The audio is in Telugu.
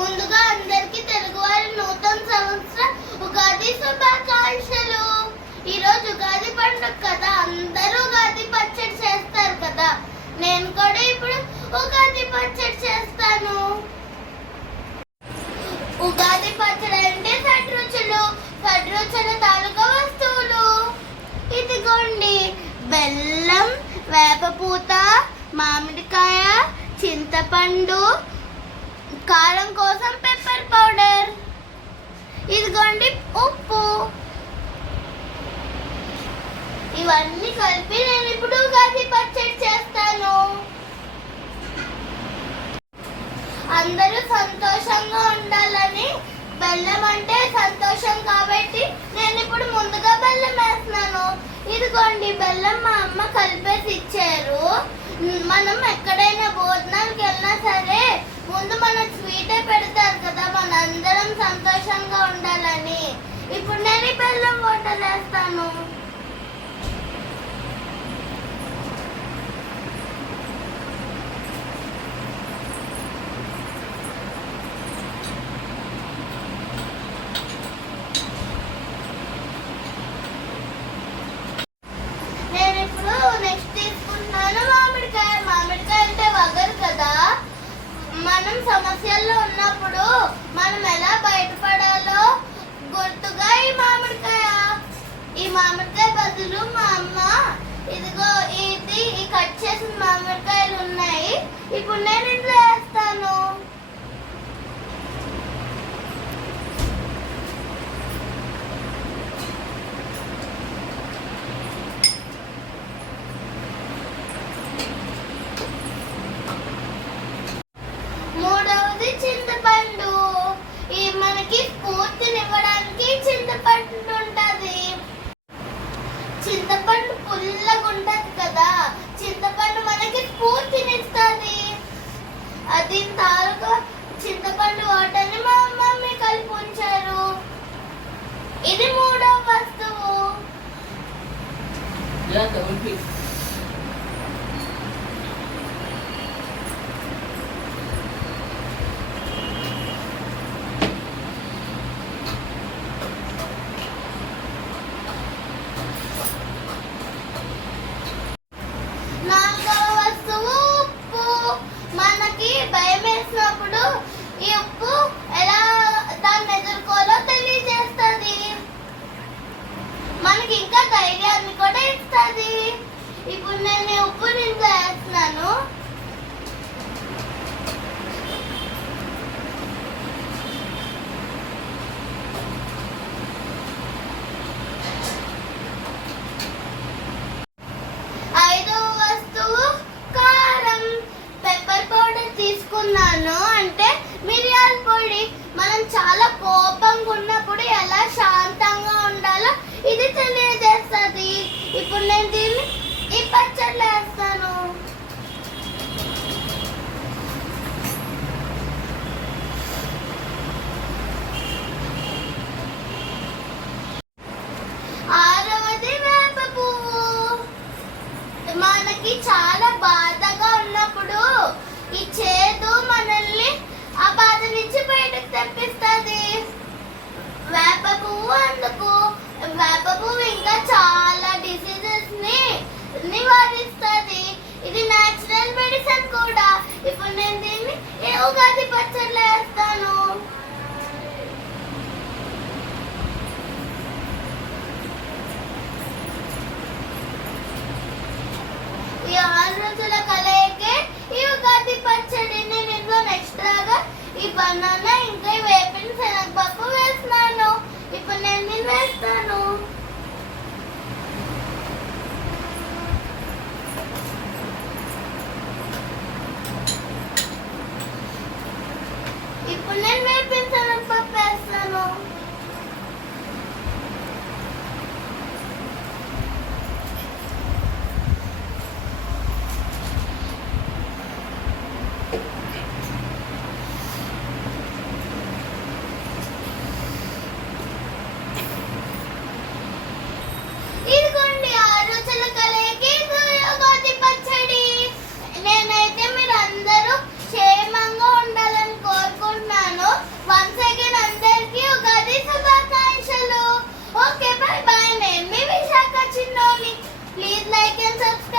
ముందుగా అందరికీ తెలుగువారి నూతన సంవత్సర ఉగాది శుభాకాంక్షలు. ఈరోజు ఉగాది పండుగ కదా, అందరూ ఉగాది పచ్చడి చేస్తారు కదా. నేను కూడా ఇప్పుడు ఉగాది పచ్చడి చేస్తాను. ఉగాది పచ్చడి అంటే షడ్రుచుల తాలూకా వస్తువులు. ఇదిగోండి, బెల్లం, వేపపూత, మామిడికాయ, చింతపండు, కారం కోసం పెప్పర్ పౌడర్, ఇదిగోండి ఉప్పు. ఇవన్నీ కలిపి నేను ఇప్పుడు ఉగాది పచ్చడి చేస్తాను. అందరూ సంతోషంగా ఉండాలని, బెల్లం అంటే సంతోషం కాబట్టి నేను ఇప్పుడు ముందుగా బెల్లం వేస్తున్నాను. ఇదిగోండి బెల్లం మా అమ్మ కలిపేసి ఇచ్చారు. మనం ఎక్కడైనా భోజనానికి వెళ్ళినా సరే ముందు మనకు స్వీటే పెడతారు కదా, మనందరం సంతోషంగా ఉండాలని. ఇప్పుడు నేను ఈ బెల్లం వాటర్ వేస్తాను. మనం సమస్యల్లో ఉన్నప్పుడు మనం ఎలా బయటపడాలో గుర్తుగా ఈ మామిడికాయ బదులు మా అమ్మ ఇదిగో ఈ కట్ చేసిన మామిడికాయలు ఉన్నాయి. ఇప్పుడు నేను ఇంట్లో వేస్తాను. చింతపండు. మనకి స్ఫూర్తినివ్వడానికి చింతపండు ఉంటది. చింతపండు పుల్లగా ఉంటది కదా, చింతపండు మనకి స్ఫూర్తినిస్తుంది. అది తాలూకా చింతపండు వాటర్ని మా మమ్మీ కలిపి ఉంచారు. ఇది మూడవ వస్తువు. భయం వేసినప్పుడు ఈ ఉప్పు ఎలా దాన్ని ఎదుర్కోవాలో తెలియజేస్తుంది. మనకి ఇంకా ధైర్యాన్ని కూడా ఇస్తుంది. ఇప్పుడు నేను ఉప్పు నిండా వేస్తున్నాను. అంటే మిరియాల పొడి. మనం చాలా కోపంగా ఉన్నప్పుడు ఎలా శాంతంగా ఉండాలో ఇది తెలియజేస్తుంది. ఇప్పుడు నేను దీన్ని ఈ పచ్చడిలో వేస్తాను. ఆరవది వేప పువ్వు. మనకి చాలా బాధగా ఉన్నప్పుడు ఈ చేదు మనల్ని ఆ బాధ నుంచి బయటకు తెప్పిస్తుంది. వేప పువ్వు అందుకు. వేప పువ్వు ఇంకా చాలా డిసీజెస్ ని నివారిస్తుంది. ఇది నేచురల్ మెడిసిన్ కూడా. ఇప్పుడు నేను దీన్ని ఉగాది పచ్చడిలో వేస్తాను. ఈ 6 రోజుల కలయికే ఈ ఉగాది పచ్చడి. నేను ఇంట్లో ఎక్స్ట్రాగా ఈ బనానా ఇంకా వేపిన శనగపప్పు వేస్తున్నాను. ఇప్పుడు నేను దీన్ని వేస్తాను. ఇప్పుడు నేను వేపిన శనగపప్పు వేస్తాను. like and subscribe.